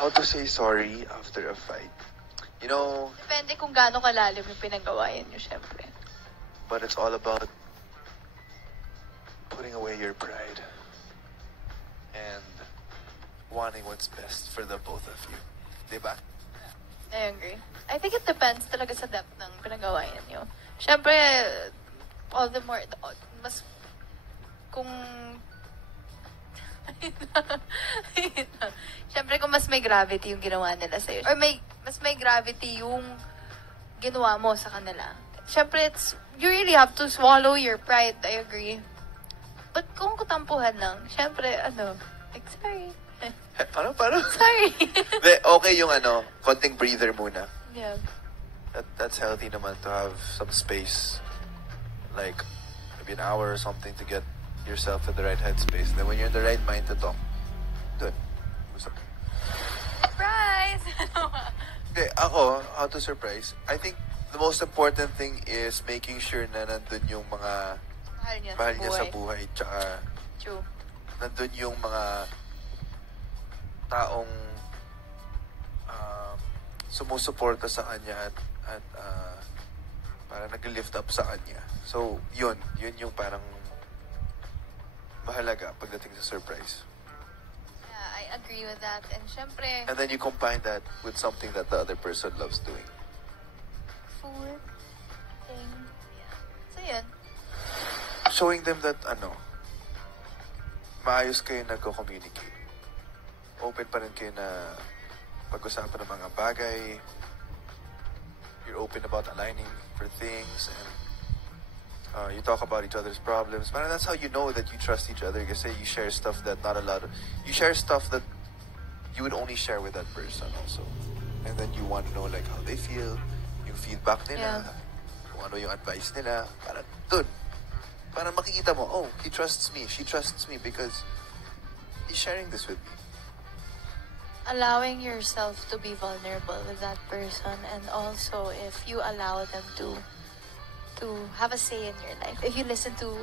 how to say sorry after a fight. You know, Depende kung gaano kalalim yung pinagawayan nyo, syempre. but it's all about putting away your pride and wanting what's best for the both of you. Diba? I agree. I think it depends talaga sa depth ng pinagawayan nyo. Syempre, all the more, mas, kung, syempre kung mas may gravity yung ginawa nila sa'yo, or mas may gravity yung ginawa mo sa kanila. Syempre, you really have to swallow your pride, I agree. But kung kutampuhan lang, syempre, like, sorry. Paano? Sorry. Okay yung konting breather muna. Yeah. That's healthy naman to have some space, like maybe an hour or something to get yourself in the right headspace. Then when you're in the right mind to talk, good. Surprise! Okay, ako, how to surprise? I think the most important thing is making sure na nandun yung mga mahal niya sa buhay. Tsaka True. nandun yung mga taong sumusuporta sa kanya at parang nag-lift up sa kanya. So, yun yung parang mahalaga pagdating sa surprise. Yeah, I agree with that. And syempre, And then you combine that with something that the other person loves doing. food, thing. Yeah. So, yun. Showing them that, maayos kayo nagko-communicate. Open pa rin kayo na pag-usapan ng mga bagay. You're open about aligning for things and you talk about each other's problems. Man, that's how you know that you trust each other kasi you share stuff that you share stuff that you would only share with that person also. And then you want to know like how they feel, yung feedback nila, kung ano yung advice nila. Parang dun. Parang makikita mo, oh, he trusts me, she trusts me because he's sharing this with me. Allowing yourself to be vulnerable with that person, and also if you allow them to have a say in your life, if you listen to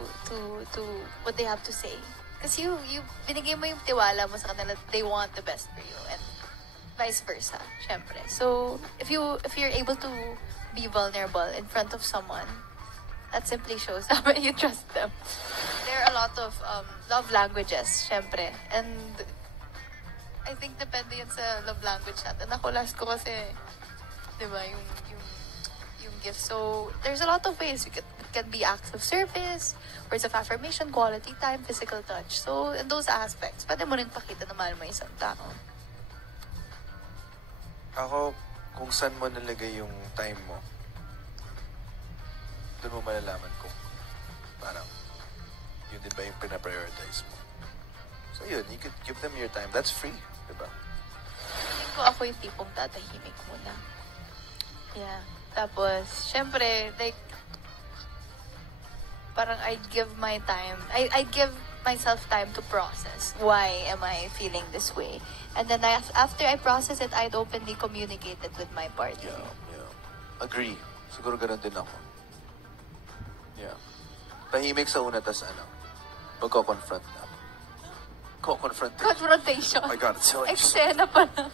what they have to say, because you binigay mo yung tiwala mo sa kanila, they want the best for you, and vice versa, syempre. So if you're able to be vulnerable in front of someone, that simply shows how much you trust them. There are a lot of love languages, syempre, and I think depende yun sa love language natin. Ako last ko kasi, di ba, yung gift. So, there's a lot of ways. It can be acts of service, words of affirmation, quality time, physical touch. So, in those aspects, pwede mo rin pakita na mahal mo isang tao. Ako, kung saan mo nalagay yung time mo, doon mo malalaman kung parang yun din ba yung pinaprioritize mo. So yun, you could give them your time. That's free, diba? Feeling ko ako yung tipong tatahimik muna. Yeah. Tapos, syempre, like, parang I'd give my time. I'd give myself time to process. Why am I feeling this way? And then after I process it, I'd openly communicate it with my partner. Yeah. Agree. Siguro ganun din ako. Yeah. Tahimik sa una, tas magko-confront na. Confrontation. Confrontation. Oh my God, it's so Eksena pa na.